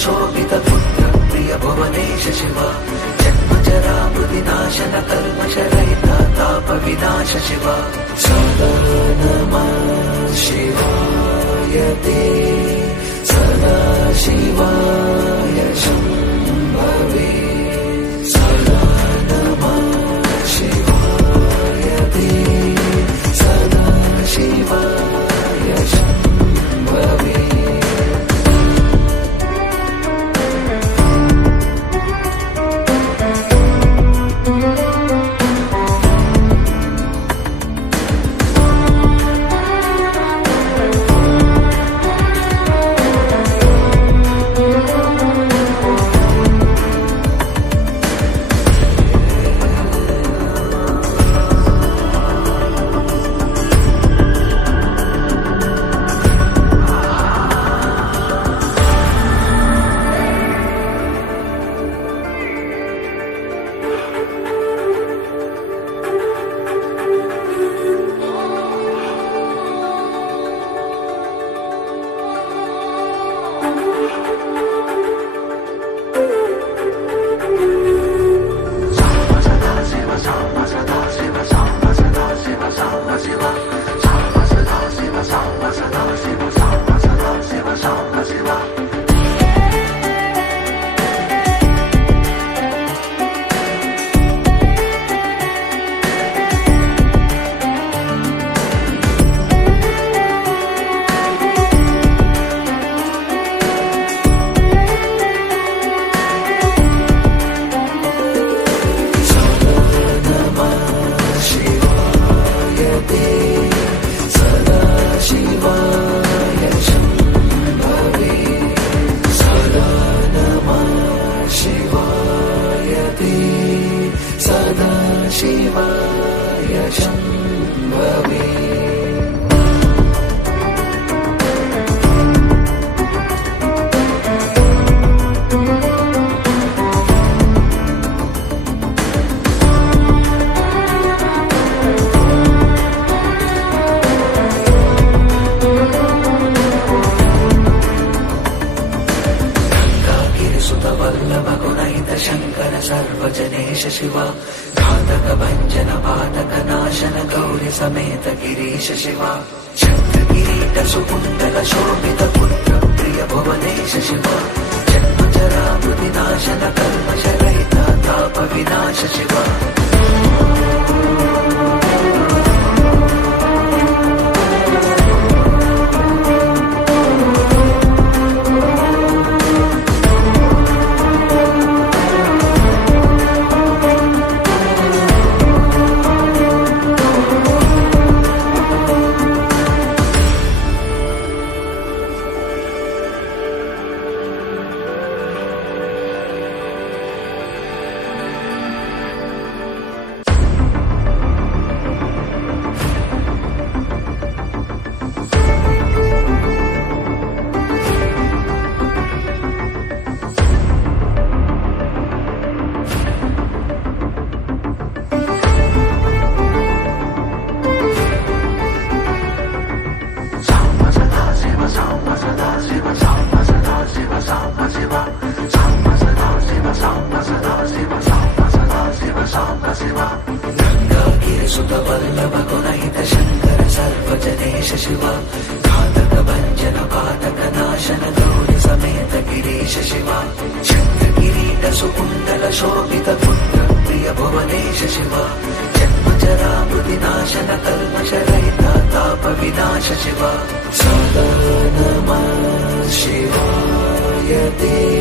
शोभितपुत्र प्रिय भुवनेश शिव जन्मजरा मृतिनाशन कल्मषरहिता तापविनाश शिव सदा नमः शिवाय ते सदा शिवाय शम्भवे सदा नमः शिवाय ते सदा शिवाय शम्भवे शंकर सर्वजनेश शिव घातक भंजन पातक नाशन गौरी समेत गिरीश शिव शंख किरीट सुकुंडल शोभित पुत्र प्रिय भुवनेश शिव जन्मजरा मृतिनाशन कल्मषरहित ताप विनाश शिव शंकर सर्वजनेश शिव घातक भंजन पातक नाशन गौरी समेत गिरीश शिव शंख किरीट सुकुंडल शोभित पुत्र प्रिय भुवनेश शिव जन्मजरा मृतिनाशन कल्मषरहित ताप विनाश शिव सदा नमः शिवाय ते